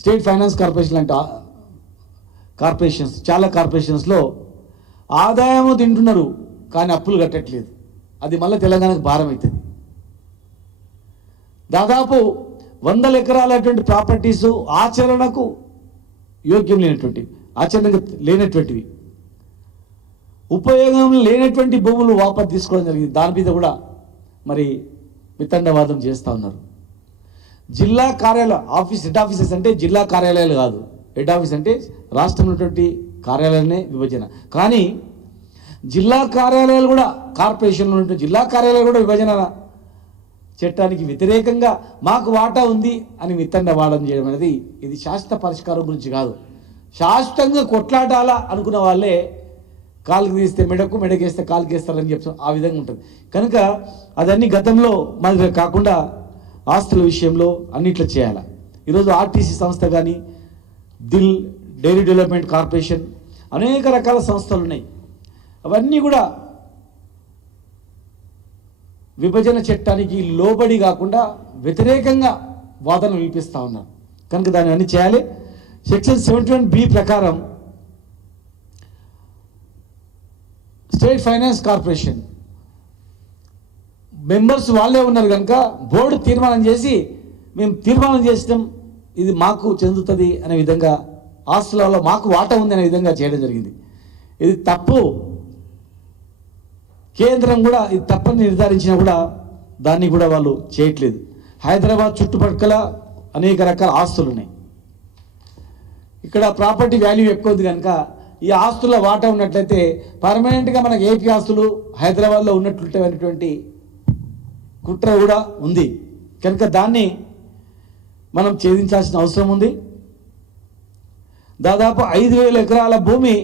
State finance corporation అంటే corporations చాలా కార్పొరేషన్స్లో ఆదాయము తింటున్నారు కానీ అప్పులు కట్టట్లేదు. అది మళ్ళీ తెలంగాణకు భారం అవుతుంది. దాదాపు 100 ఎకరాలటువంటి ప్రాపర్టీస్ ఆచరణకు యోగ్యం లేనటువంటివి ఉపయోగం లేనటువంటి భూములు వాపసు తీసుకోవడం జరిగింది. దాని మీద కూడా మరి వితండవాదం చేస్తూ ఉన్నారు. జిల్లా కార్యాలయ హెడ్ ఆఫీసెస్ అంటే జిల్లా కార్యాలయాలు కాదు, హెడ్ ఆఫీస్ అంటే రాష్ట్రంలో ఉన్నటువంటి కార్యాలయాలనే విభజన. కానీ జిల్లా కార్యాలయాలు కూడా కార్పొరేషన్లో ఉన్నటువంటి జిల్లా కార్యాలయాలు కూడా విభజన చట్టానికి వ్యతిరేకంగా మాకు వాటా ఉంది అని వితండవాదం చేయడం అనేది ఇది శాశ్వత పరిష్కారం గురించి కాదు. శాశ్వతంగా కొట్లాడాలా అనుకున్న వాళ్ళే కాలుకి తీస్తే మెడకేస్తే కాలుకి వేస్తారని చెప్తాం. ఆ విధంగా ఉంటుంది. కనుక అదన్నీ గతంలో మనకి కాకుండా ఆస్తుల విషయంలో అన్నిట్లో చేయాలి. ఈరోజు ఆర్టీసీ సంస్థ కానీ దిల్ డైరీ డెవలప్మెంట్ కార్పొరేషన్ అనేక రకాల సంస్థలు ఉన్నాయి. అవన్నీ కూడా విభజన చట్టానికి లోబడి కాకుండా వ్యతిరేకంగా వాదనలు వినిపిస్తూ ఉన్నారు. కనుక దాన్ని అన్ని చేయాలి. సెక్షన్ 71B ప్రకారం స్టేట్ ఫైనాన్స్ కార్పొరేషన్ మెంబర్స్ వాళ్ళే ఉన్నారు కనుక బోర్డు తీర్మానం చేసి మేము తీర్మానం చేసినాం ఇది మాకు చెందుతుంది అనే విధంగా ఆస్తులలో మాకు వాటా ఉంది అనే విధంగా చేయడం జరిగింది. ఇది తప్పు. కేంద్రం కూడా ఇది తప్పని నిర్ధారించినా కూడా దాన్ని కూడా వాళ్ళు చేయట్లేదు. హైదరాబాద్ చుట్టుపక్కల అనేక రకాల ఆస్తులు ఉన్నాయి. ఇక్కడ ప్రాపర్టీ వాల్యూ ఎక్కువ ఉంది కనుక ఈ ఆస్తుల వాటా ఉన్నట్లయితే పర్మనెంట్గా మనకు ఏపీ ఆస్తులు హైదరాబాద్లో ఉన్నట్లుంటేటువంటి కుట్ర కూడా ఉంది. కనుక దాన్ని మనం ఛేదించాల్సిన అవసరం ఉంది. దాదాపు 5,000 ఎకరాల భూమి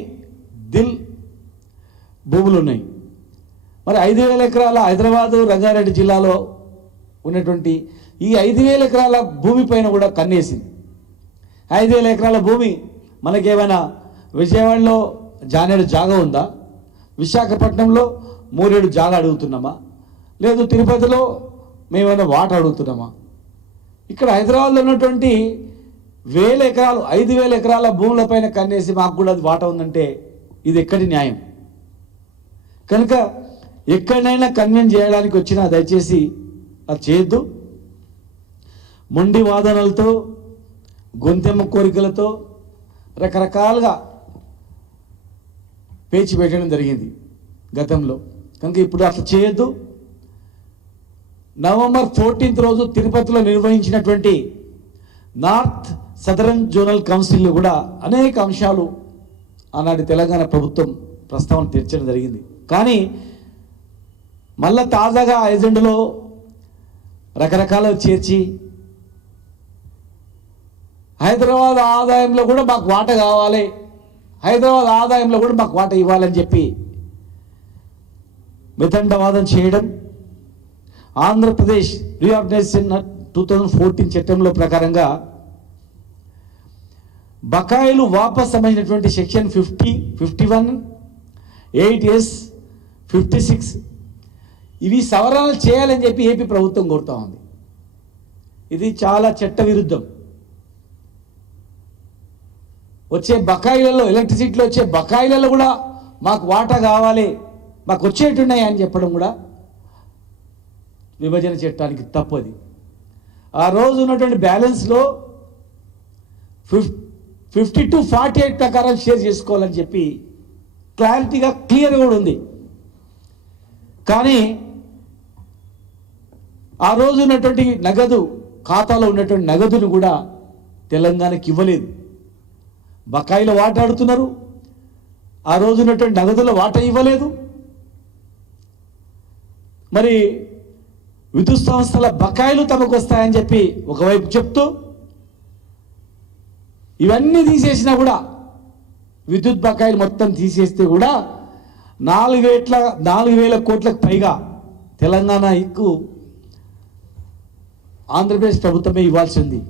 దిల్ భూములు ఉన్నాయి. మరి 5,000 ఎకరాల హైదరాబాదు రంగారెడ్డి జిల్లాలో ఉన్నటువంటి ఈ 5,000 ఎకరాల భూమి పైన కూడా కన్నేసింది. 5,000 ఎకరాల భూమి మనకేమైనా విజయవాడలో జానేడు జాగా ఉందా? విశాఖపట్నంలో 3 జాగా అడుగుతున్నామా? లేదు తిరుపతిలో మేమైనా వాటర్ అడుగుతున్నామా? ఇక్కడ హైదరాబాద్లో ఉన్నటువంటి 1,000 ఎకరాలు 5,000 ఎకరాల భూములపైన కన్నేసి మాకు కూడా అది వాటా ఉందంటే ఇది ఎక్కడి న్యాయం? కనుక ఎక్కడైనా కన్వెన్స్ చేయడానికి వచ్చినా దయచేసి అది చేయొద్దు. మొండి వాదనలతో గొంతెమ్మ కోరికలతో రకరకాలుగా పేచి పెట్టడం జరిగింది గతంలో. కనుక ఇప్పుడు అట్లా చేయొద్దు. నవంబర్ 14 రోజు తిరుపతిలో నిర్వహించినటువంటి నార్త్ సదరన్ జోనల్ కౌన్సిల్లో కూడా అనేక అంశాలు ఆనాటి తెలంగాణ ప్రభుత్వం ప్రస్తావన తెచ్చడం జరిగింది. కానీ మళ్ళా తాజాగా ఎజెండాలో రకరకాల చేర్చి హైదరాబాద్ ఆదాయంలో కూడా మాకు వాటా కావాలి, హైదరాబాద్ ఆదాయంలో కూడా మాకు వాటా ఇవ్వాలని చెప్పి వితండవాదం చేయడం. ఆంధ్రప్రదేశ్ రీఆర్గనైజేషన్ 2014 చట్టంలో ప్రకారంగా బకాయిలు వాపస్ సంబంధించినటువంటి సెక్షన్ 50, 51, 8S, 56 ఇవి సవరణలు చేయాలని చెప్పి ఏపీ ప్రభుత్వం కోరుతూ ఉంది. ఇది చాలా చట్ట విరుద్ధం. వచ్చే బకాయిలలో ఎలక్ట్రిసిటీలో వచ్చే బకాయిలలో కూడా మాకు వాటా కావాలి, మాకు వచ్చేట్టున్నాయి అని చెప్పడం కూడా విభజన చట్టానికి తప్పది. ఆ రోజు ఉన్నటువంటి బ్యాలెన్స్లో 50-48 ప్రకారం షేర్ చేసుకోవాలని చెప్పి క్లారిటీగా క్లియర్గా కూడా ఉంది. కానీ ఆ రోజు ఉన్నటువంటి నగదు ఖాతాలో ఉన్నటువంటి నగదును కూడా తెలంగాణకి ఇవ్వలేదు. బకాయిలో వాటా అడుగుతున్నారు, ఆ రోజు ఉన్నటువంటి నగదులో వాటా ఇవ్వలేదు. మరి విద్యుత్ సంస్థల బకాయిలు తమకు వస్తాయని చెప్పి ఒకవైపు చెప్తూ ఇవన్నీ తీసేసినా కూడా విద్యుత్ బకాయిలు మొత్తం తీసేస్తే కూడా 4,000 కోట్లకు పైగా తెలంగాణ ఇక్కు ఆంధ్రప్రదేశ్ ప్రభుత్వమే ఇవ్వాల్సి ఉంది.